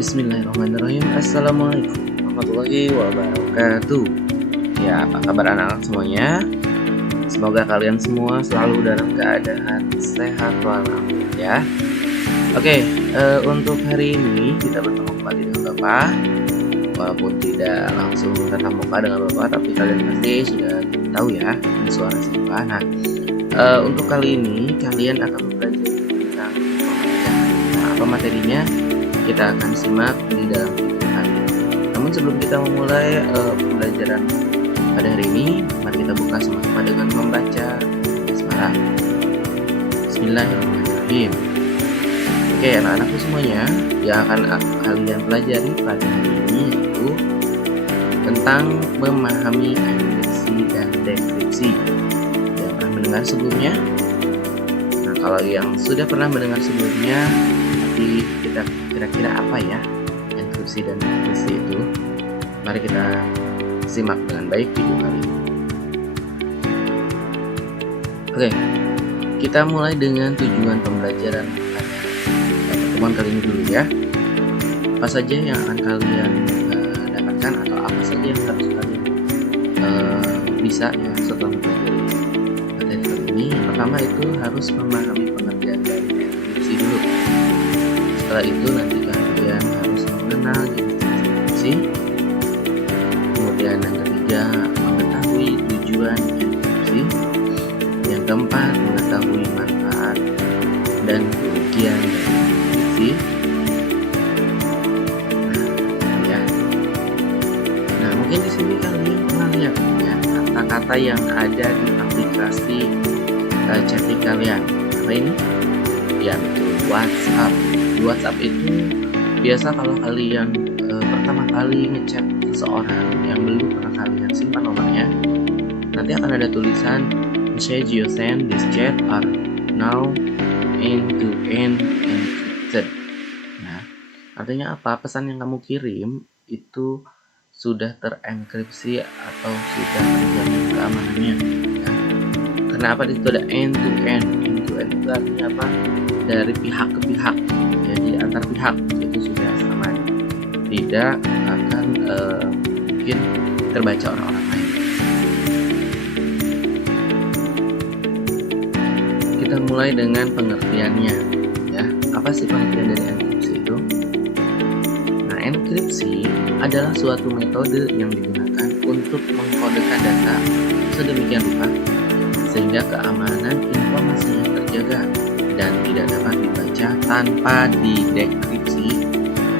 Bismillahirrahmanirrahim. Assalamualaikum warahmatullahi wabarakatuh. Ya, apa kabar anak-anak semuanya? Semoga kalian semua selalu dalam keadaan sehat walafiat ya. Oke, untuk hari ini kita bertemu kembali dengan Bapak. Walaupun tidak langsung tatap muka dengan Bapak, tapi kalian pasti sudah tahu ya ini suara siapa. Nah, untuk kali ini kalian akan belajar tentang informatika. Nah, apa materinya? Kita akan simak di dalam video kali ini. Namun sebelum kita memulai pembelajaran pada hari ini, mari kita buka sama-sama dengan membaca basmalah. Bismillahirrahmanirrahim. Oke, anak-anakku semuanya, yang akan kalian pelajari pada hari ini yaitu tentang memahami enkripsi dan dekripsi. Yang pernah mendengar sebelumnya? Nah, kalau yang sudah pernah mendengar sebelumnya, nanti kita kira-kira apa ya enkripsi dan dekripsi itu? Mari kita simak dengan baik video kali ini. Oke, kita mulai dengan tujuan pembelajaran pada pertemuan kali ini dulu ya. Apa saja yang akan kalian dapatkan atau apa saja yang harus kalian bisa ya setelah mempelajari materi kali ini. Yang pertama itu harus memahami pengertian dari enkripsi dulu. Setelah itu nanti kalian harus mengenal jenis enkripsi. Kemudian yang ketiga, mengetahui tujuan enkripsi. Yang keempat, mengetahui manfaat dan kerugian dari enkripsi. Nah, mungkin di sini kalian pernah lihat ya kata-kata yang ada di aplikasi chatting kalian. Apa ini? Ya, betul, WhatsApp. Di WhatsApp itu biasa kalau kalian pertama kali ngechat seseorang yang belum pernah kalian simpan nomornya, nanti akan ada tulisan message you send this chat are now end-to-end encrypted. Nah, artinya apa? Pesan yang kamu kirim itu sudah terenkripsi atau sudah terjamin keamanannya. Ya. Karena apa? Di situ ada end-to-end. End-to-end itu artinya apa? Dari pihak ke pihak. Jadi antar pihak itu sudah aman, tidak akan mungkin terbaca orang-orang lain. Kita mulai dengan pengertiannya ya. Apa sih pengertian dari enkripsi itu? Nah, enkripsi adalah suatu metode yang digunakan untuk mengkodekan data sedemikian rupa sehingga keamanan informasinya terjaga dan tidak dapat dibaca tanpa didekripsi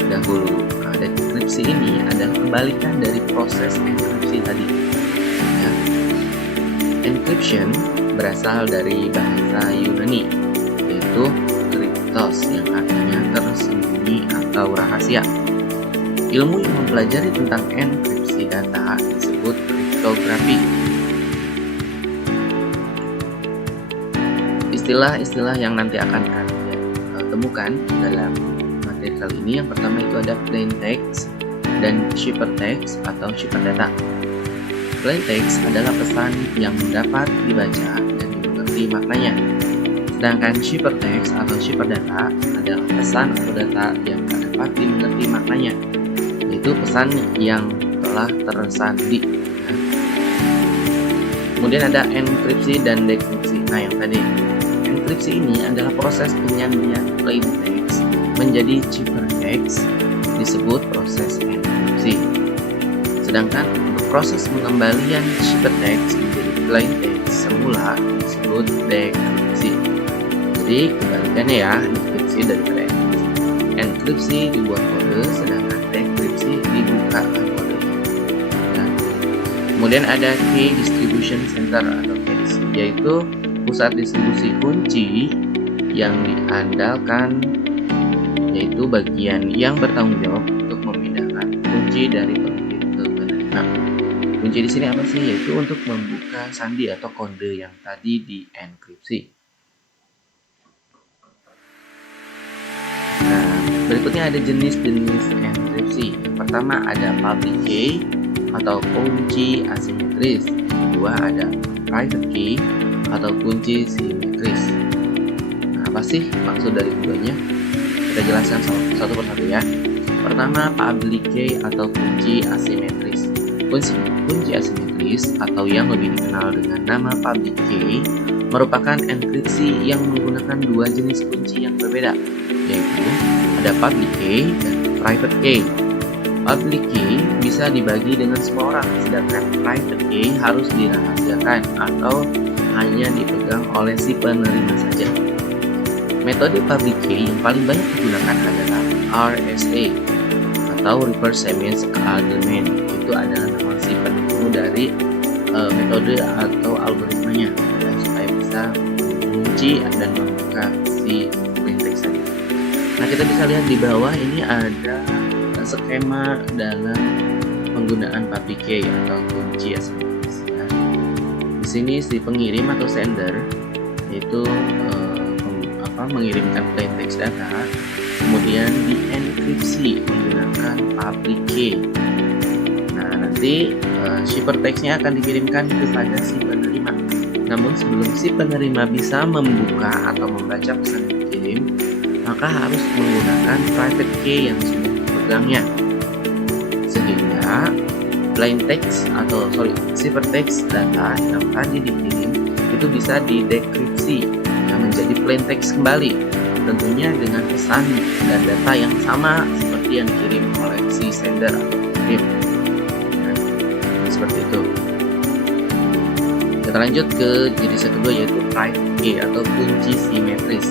dahulu. Nah, dekripsi ini adalah kebalikan dari proses enkripsi tadi. Ya. Encryption berasal dari bahasa Yunani, yaitu kriptos yang artinya tersembunyi atau rahasia. Ilmu yang mempelajari tentang enkripsi data disebut kriptografi. Istilah-istilah yang nanti akan kalian temukan dalam materi kali ini, yang pertama itu ada plain text dan ciphertext atau cipher-data. Plain text adalah pesan yang dapat dibaca dan dimengerti maknanya. Sedangkan ciphertext atau cipher-data adalah pesan atau data yang tak dapat dimengerti maknanya, yaitu pesan yang telah tersandi. Kemudian ada enkripsi dan dekripsi. Nah, yang tadi enkripsi ini adalah proses penyandian plain text menjadi ciphertext, disebut proses enkripsi. Sedangkan untuk proses pengembalian ciphertext menjadi plain text semula disebut dekripsi. Jadi kebalikannya ya, dekripsi daripada enkripsi. Enkripsi dibuat kode, sedangkan dekripsi dibuka kode. Nah, kemudian ada key distribution center atau KDC, yaitu pusat distribusi kunci yang diandalkan, yaitu bagian yang bertanggung jawab untuk memindahkan kunci dari pemilik ke penerima. Kunci di sini apa sih? Yaitu untuk membuka sandi atau kode yang tadi dienkripsi. Nah, berikutnya ada jenis-jenis enkripsi. Yang pertama ada public key atau kunci asimetris. Yang kedua ada private key atau kunci simetris. Nah, apa sih maksud dari keduanya? Kita jelaskan satu persatu ya. Pertama, public key atau kunci asimetris. Kunci asimetris atau yang lebih dikenal dengan nama public key merupakan enkripsi yang menggunakan dua jenis kunci yang berbeda, yaitu ada public key dan private key. Public key bisa dibagi dengan semua orang, sedangkan private key harus dirahasiakan atau hanya dipegang oleh si penerima saja. Metode public key yang paling banyak digunakan adalah RSA atau Reverse Sequence Agreement. Itu adalah nama si penentu dari metode atau algoritmanya, ya, supaya bisa mengunci dan membuka si plaintext tadi. Nah, kita bisa lihat di bawah ini ada skema dalam penggunaan public key atau kunci asimetris, ya. Di sini si pengirim atau sender itu mengirimkan plaintext data, kemudian dienkripsi menggunakan public key. Nah, nanti ciphertextnya akan dikirimkan kepada si penerima. Namun sebelum si penerima bisa membuka atau membaca pesan yang dikirim, maka harus menggunakan private key yang sudah dipegangnya, sehingga plaintext atau ciphertext data yang tadi dikirim itu bisa didekripsi menjadi plaintext kembali, tentunya dengan pesan dan data yang sama seperti yang dikirim oleh si sender atau pengirim, ya, seperti itu. Kita lanjut ke jenis yang kedua, yaitu private key atau kunci simetris.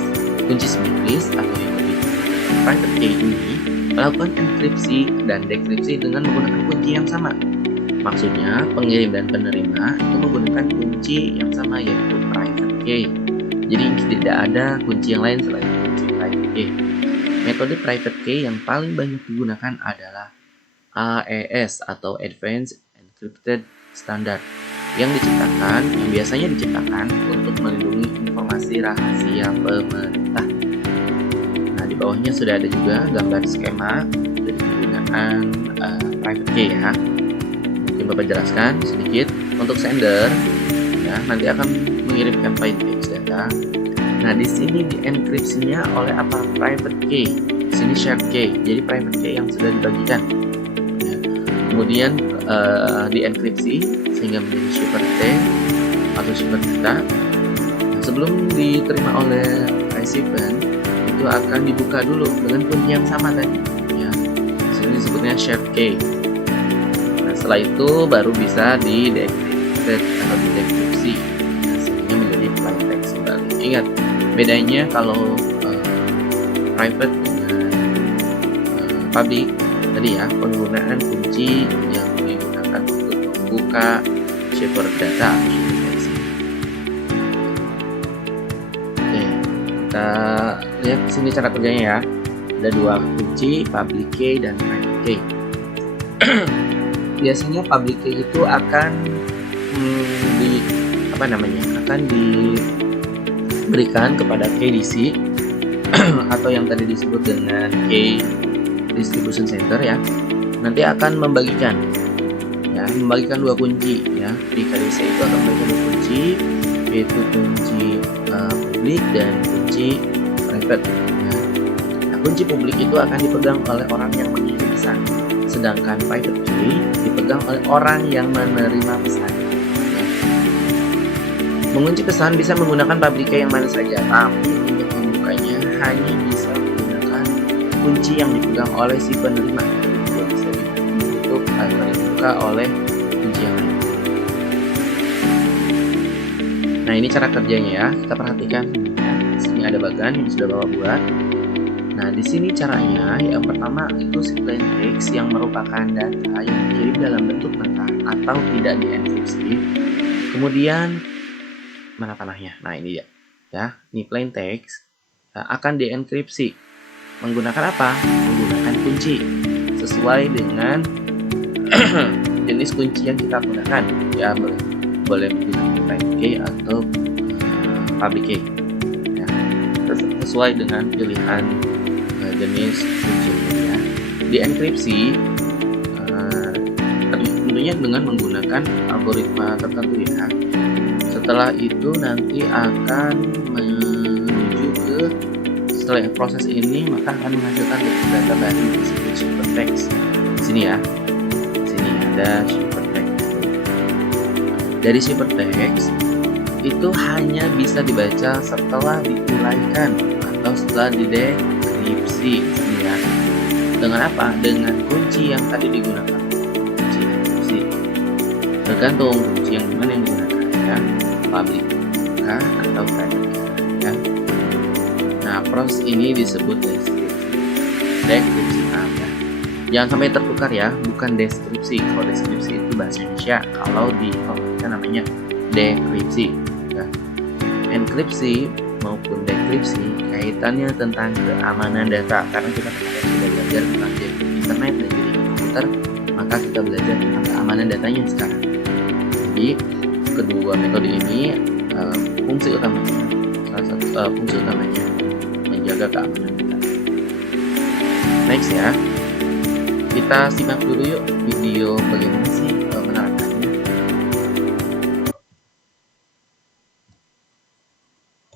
Kunci simetris atau yang lebih private key ini melakukan enkripsi dan dekripsi dengan menggunakan kunci yang sama. Maksudnya pengirim dan penerima itu menggunakan kunci yang sama, yaitu private key. Jadi tidak ada kunci yang lain selain kunci private key. Metode private key yang paling banyak digunakan adalah AES atau Advanced Encrypted Standard yang biasanya diciptakan untuk melindungi informasi rahasia pemerintah. Nah, di bawahnya sudah ada juga gambar skema dari penggunaan private key, ya. Mungkin Bapak jelaskan sedikit. Untuk sender, ya, nanti akan mengirimkan plaintext data. Nah, di sini dienkripsinya oleh apa? Private key. Di sini shared key. Jadi private key yang sudah dibagikan. Ya. Kemudian dienkripsi sehingga menjadi ciphertext atau cipher-data. Nah, sebelum diterima oleh recipient, itu akan dibuka dulu dengan kunci yang sama tadi. Ya. Di sini disebutnya shared key. Nah, setelah itu baru bisa di-decrypted atau didekripsi, sehingga menjadi plaintext kembali. Ingat, bedanya kalau private dengan public tadi, ya, penggunaan kunci yang digunakan untuk membuka cipher data. Oke, kita lihat sini cara kerjanya, ya. Ada dua kunci, public key dan private key. Biasanya public key itu akan diberikan kepada KDC atau yang tadi disebut dengan key distribution center, ya. Nanti akan membagikan dua kunci, ya. Di KDC itu akan membagikan dua kunci, yaitu kunci publik dan kunci private, ya. Nah, kunci publik itu akan dipegang oleh orang yang mengirim pesan, sedangkan private key dipegang oleh orang yang menerima pesan. Mengunci pesan bisa menggunakan public key yang mana saja, tapi untuk membukanya hanya bisa menggunakan kunci yang dipegang oleh si penerima. Tidak bisa ditutup atau dibuka oleh kunci yang lain. Nah, ini cara kerjanya, ya. Kita perhatikan. Di sini ada bagan yang sudah Bapak buat. Nah, di sini caranya yang pertama itu si plaintext yang merupakan data yang dikirim dalam bentuk mentah atau tidak dienkripsi. Kemudian mana panahnya? Nah, ini dia. Ya, ini plaintext akan dienkripsi. Menggunakan apa? Menggunakan kunci sesuai dengan jenis kunci yang kita gunakan. Ya, boleh menggunakan private key atau public key. Ya, sesuai dengan pilihan jenis kunci, ya. Dienkripsi tentunya dengan menggunakan algoritma tertentu, ya. Setelah itu nanti akan menuju ke setelah proses ini maka akan menghasilkan data baru yang disebut ciphertext. Di sini ya. Di sini ada ciphertext. Dari ciphertext itu hanya bisa dibaca setelah diuraikan atau setelah didekripsi. Ini ya. Dengan apa? Dengan kunci yang tadi digunakan. Kunci dekripsi. Tergantung kunci yang mana yang digunakan ya. Public kah atau private ya. Nah, proses ini disebut deskripsi. Dekripsi ya. Jangan sampai tertukar ya, bukan deskripsi. Kalau deskripsi itu bahasa Indonesia, kalau di Indonesia namanya dekripsi. Ya. Enkripsi maupun dekripsi kaitannya tentang keamanan data, karena kita sudah belajar tentang internet dan jadi komputer, maka kita belajar tentang keamanan datanya sekarang. Jadi kedua metode ini fungsi utamanya, salah satu fungsi utamanya menjaga keamanan data. Next ya, kita simak dulu yuk video bagaimana sih penerapannya.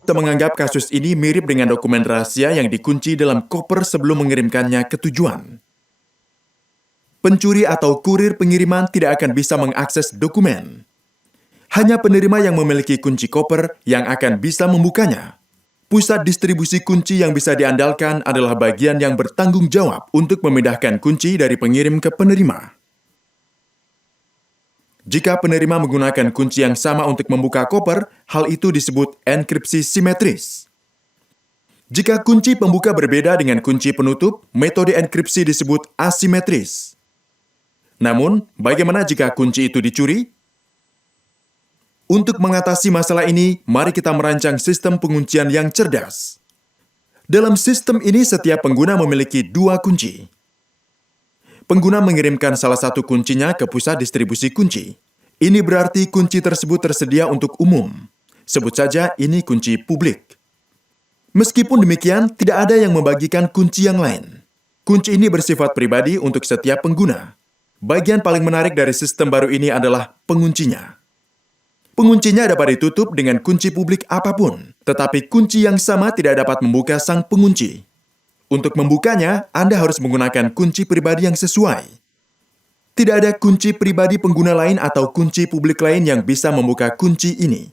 Kita menganggap kasus ini mirip dengan dokumen rahasia yang dikunci dalam koper sebelum mengirimkannya ke tujuan. Pencuri atau kurir pengiriman tidak akan bisa mengakses dokumen. Hanya penerima yang memiliki kunci koper yang akan bisa membukanya. Pusat distribusi kunci yang bisa diandalkan adalah bagian yang bertanggung jawab untuk memindahkan kunci dari pengirim ke penerima. Jika penerima menggunakan kunci yang sama untuk membuka koper, hal itu disebut enkripsi simetris. Jika kunci pembuka berbeda dengan kunci penutup, metode enkripsi disebut asimetris. Namun, bagaimana jika kunci itu dicuri? Untuk mengatasi masalah ini, mari kita merancang sistem penguncian yang cerdas. Dalam sistem ini, setiap pengguna memiliki 2 kunci. Pengguna mengirimkan salah satu kuncinya ke pusat distribusi kunci. Ini berarti kunci tersebut tersedia untuk umum. Sebut saja ini kunci publik. Meskipun demikian, tidak ada yang membagikan kunci yang lain. Kunci ini bersifat pribadi untuk setiap pengguna. Bagian paling menarik dari sistem baru ini adalah penguncinya. Penguncinya dapat ditutup dengan kunci publik apapun, tetapi kunci yang sama tidak dapat membuka sang pengunci. Untuk membukanya, Anda harus menggunakan kunci pribadi yang sesuai. Tidak ada kunci pribadi pengguna lain atau kunci publik lain yang bisa membuka kunci ini.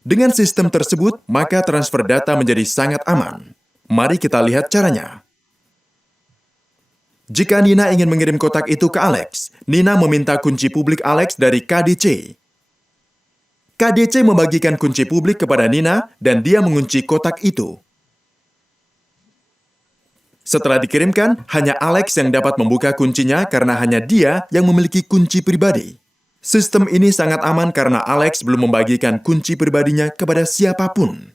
Dengan sistem tersebut, maka transfer data menjadi sangat aman. Mari kita lihat caranya. Jika Nina ingin mengirim kotak itu ke Alex, Nina meminta kunci publik Alex dari KDC. KDC membagikan kunci publik kepada Nina dan dia mengunci kotak itu. Setelah dikirimkan, hanya Alex yang dapat membuka kuncinya karena hanya dia yang memiliki kunci pribadi. Sistem ini sangat aman karena Alex belum membagikan kunci pribadinya kepada siapapun.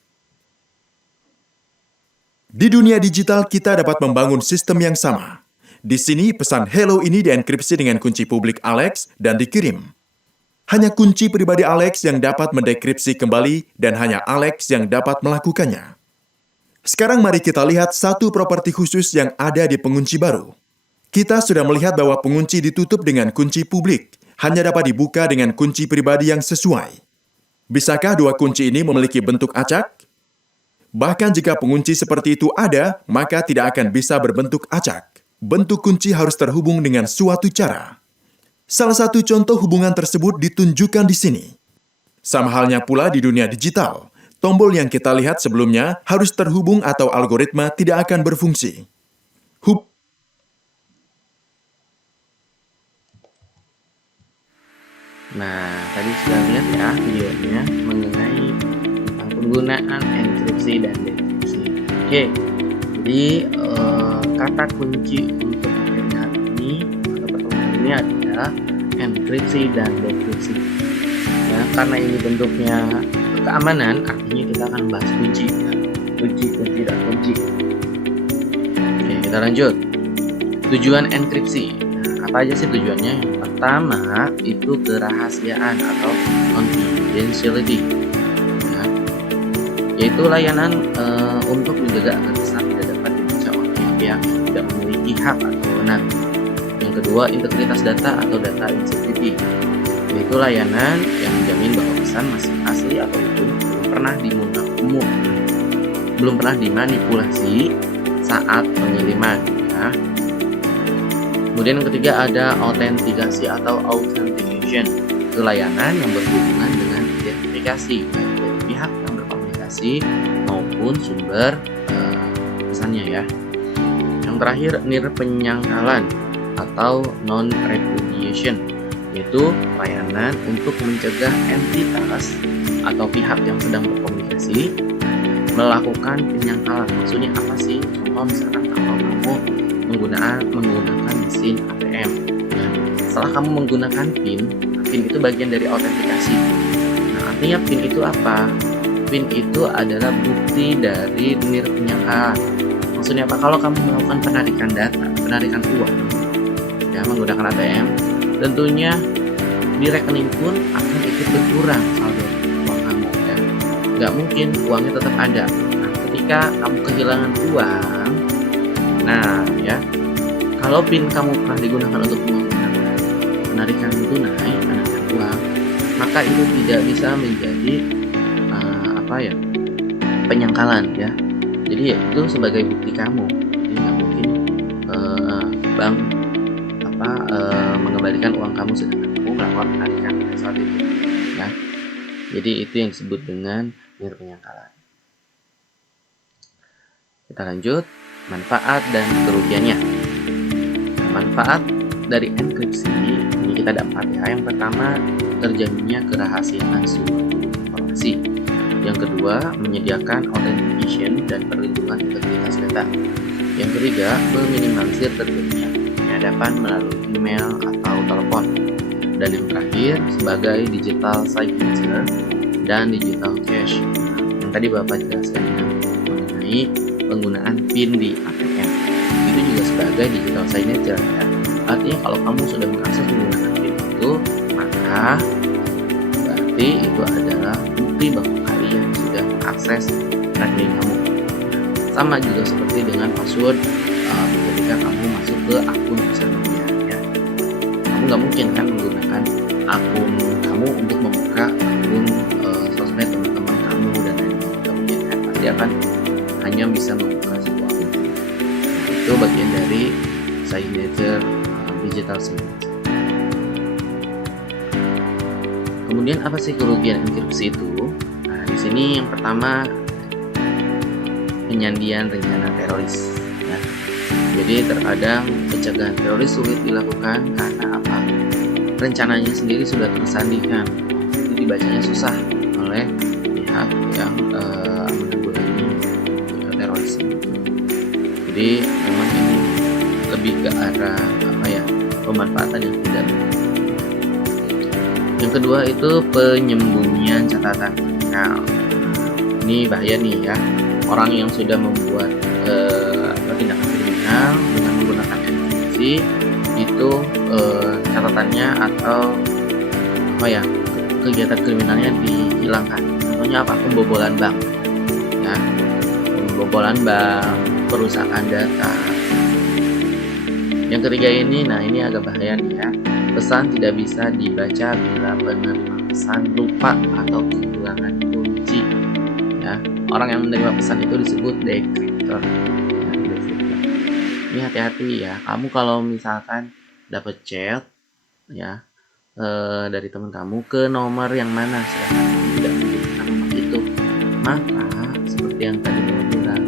Di dunia digital, kita dapat membangun sistem yang sama. Di sini, pesan hello ini dienkripsi dengan kunci publik Alex dan dikirim. Hanya kunci pribadi Alex yang dapat mendekripsi kembali dan hanya Alex yang dapat melakukannya. Sekarang mari kita lihat satu properti khusus yang ada di pengunci baru. Kita sudah melihat bahwa pengunci ditutup dengan kunci publik, hanya dapat dibuka dengan kunci pribadi yang sesuai. Bisakah 2 kunci ini memiliki bentuk acak? Bahkan jika pengunci seperti itu ada, maka tidak akan bisa berbentuk acak. Bentuk kunci harus terhubung dengan suatu cara. Salah satu contoh hubungan tersebut ditunjukkan di sini. Sama halnya pula di dunia digital, tombol yang kita lihat sebelumnya harus terhubung atau algoritma tidak akan berfungsi. Nah, tadi sudah lihat ya videonya mengenai tentang penggunaan enkripsi dan dekripsi. Oke, jadi kata kunci untuk materi hari ini atau pertemuan ini adalah enkripsi dan dekripsi. Ya, karena ini bentuknya keamanan, artinya kita akan bahas kunci, ya. kunci dan kunci. Oke, kita lanjut. Tujuan enkripsi. Nah, apa aja sih tujuannya? Yang pertama itu kerahasiaan atau confidentiality, ya, yaitu layanan untuk menjaga agar pesan tidak dapat dibaca oleh pihak yang tidak memiliki hak atau wewenang. Yang kedua, integritas data atau data integrity, yaitu layanan yang menjamin bahwa pesan masih asli atau belum belum pernah dimanipulasi saat pengiriman ya. Kemudian yang ketiga ada autentikasi atau authentication, itu layanan yang berhubungan dengan identifikasi dari pihak yang berkomunikasi maupun sumber pesannya ya. Yang terakhir nirpenyangkalan atau non-repudiation, yaitu layanan untuk mencegah entitas atau pihak yang sedang berkomunikasi melakukan penyangkalan. Maksudnya apa sih? Contoh misalkan kalau kamu menggunakan mesin ATM. Nah, setelah kamu menggunakan PIN itu bagian dari autentikasi. Nah, artinya PIN itu apa? PIN itu adalah bukti dari nirpenyangkalan. Maksudnya apa? Kalau kamu melakukan penarikan uang ya menggunakan ATM, tentunya di rekening pun akan ikut berkurang saldo uang kamu ya. Nggak mungkin uangnya tetap ada. Nah, ketika kamu kehilangan uang, nah ya, kalau PIN kamu pernah digunakan untuk menggunakan penarikan tunai, penarikan uang, maka itu tidak bisa menjadi penyangkalan ya. Jadi itu sebagai bukti kamu. Jadi nggak mungkin bank mengembalikan uang kamu sedangkan kamu melakukan penarikan pada saat itu ya. Jadi itu yang disebut dengan nirpenyangkalan. Kita lanjut, manfaat dan kerugiannya. Manfaat dari enkripsi ini kita dapat ya. Yang pertama, terjaminnya kerahasiaan suatu informasi. Yang kedua, menyediakan authentication dan perlindungan integritas data. Yang ketiga, meminimalisir terjadinya penyadapan melalui email atau telepon. Dan yang terakhir, sebagai digital signature dan digital cash. Yang tadi Bapak jelaskan mengenai penggunaan PIN di ATM. Itu juga sebagai digital signature ya. Artinya kalau kamu sudah mengakses menggunakan PIN itu, maka berarti itu adalah bukti bahwa kalian sudah mengakses rekening kamu. Sama juga seperti dengan password ketika kamu masuk ke akun sosial media ya. Kamu nggak mungkin kan menggunakan akun kamu untuk membuka akun sosmed teman-teman kamu dan lain-lain. Nggak mungkin kan, pasti akan hanya bisa membuka sebuah akun. Itu bagian dari signature, digital signature. Kemudian apa sih kerugian enkripsi itu? Nah, di sini yang pertama penyandian rencana teroris. Ya. Jadi terkadang pencegahan teroris sulit dilakukan karena apa? Rencananya sendiri sudah tersandikan, jadi dibacanya susah oleh pihak yang menanggulangi terorisme. Jadi memang ini lebih ke arah pemanfaatan yang tidak. Yang kedua itu penyembunyian catatan kriminal. Ini bahaya nih ya. Orang yang sudah membuat tindakan kriminal dengan menggunakan enkripsi itu catatannya atau kegiatan kriminalnya dihilangkan. Contohnya apa? Pembobolan bank, ya, pembobolan bank, perusahaan data. Yang ketiga ini agak bahaya nih ya. Pesan tidak bisa dibaca bila penerima pesan lupa atau kehilangan kunci. Ya, orang yang menerima pesan itu disebut decryptor. Ini hati-hati ya. Kamu kalau misalkan dapat chat ya dari teman kamu ke nomor yang mana sedangkan kamu tidak menggunakan nomor itu, maka seperti yang tadi saya bilang,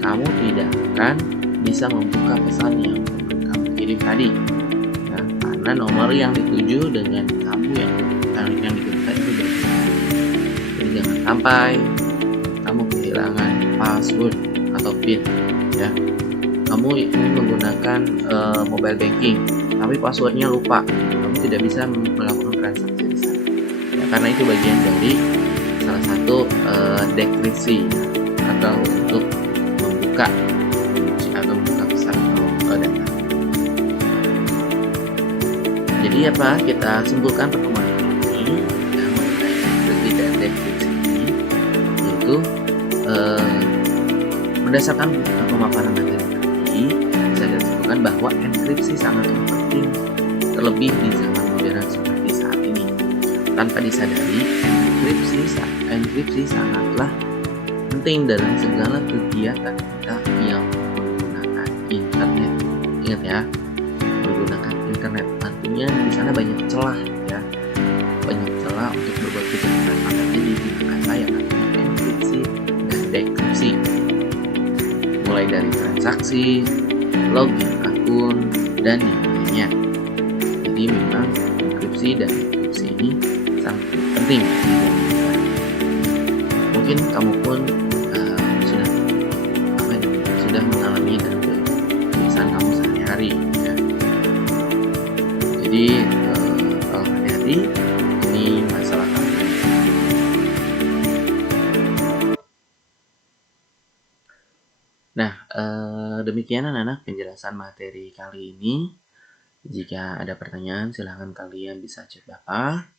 kamu tidak akan bisa membuka pesan yang kamu kirim tadi. Ya, karena nomor yang dituju dengan kamu yang digunakan itu berbeda. Jadi jangan sampai kamu kehilangan password atau PIN ya. Kamu ingin menggunakan mobile banking tapi passwordnya lupa, kamu tidak bisa melakukan transaksi di sana ya, karena itu bagian dari salah satu dekripsi atau untuk membuka pesan atau data. Jadi kita simpulkan pertemuan ini yang mengenai enkripsi dan dekripsi ini, yaitu berdasarkan pemaparan materi tadi bisa disimpulkan bahwa enkripsi sangat penting, terlebih di zaman modern seperti saat ini. Tanpa disadari, enkripsi sangatlah penting dalam segala kegiatan kita yang menggunakan internet. Ingat ya, menggunakan internet artinya di sana banyak celah ya, banyak celah untuk berbuat kejahatan. Makanya digunakanlah yang namanya enkripsi dan dekripsi, mulai dari transaksi, login akun, dan yang lainnya. Jadi memang enkripsi dan dekripsi ini sangat penting. Mungkin kamu pun sudah mengalami dalam kebiasaan kamu sehari-hari ya. Jadi kalau hati-hati, ini masalah kamu. Nah, demikian anak-anak penjelasan materi kali ini. Jika ada pertanyaan, silahkan kalian bisa chat Bapak.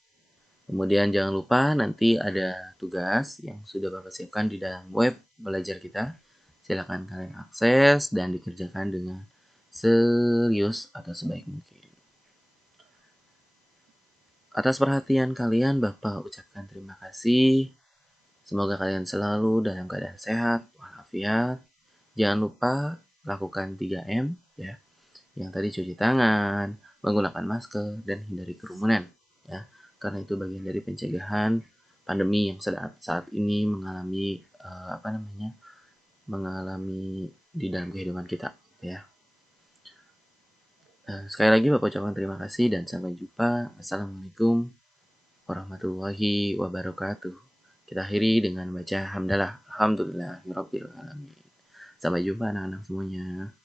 Kemudian jangan lupa nanti ada tugas yang sudah Bapak siapkan di dalam web belajar kita. Silahkan kalian akses dan dikerjakan dengan serius atau sebaik mungkin. Atas perhatian kalian, Bapak ucapkan terima kasih. Semoga kalian selalu dalam keadaan sehat walafiat. Jangan lupa lakukan 3M ya. Yang tadi cuci tangan, menggunakan masker, dan hindari kerumunan ya. Karena itu bagian dari pencegahan pandemi yang saat ini mengalami mengalami di dalam kehidupan kita ya. Sekali lagi Bapak ucapkan terima kasih dan sampai jumpa. Assalamualaikum warahmatullahi wabarakatuh. Kita akhiri dengan baca hamdalah. Alhamdulillahirabbil alamin. Sampai jumpa anak-anak semuanya.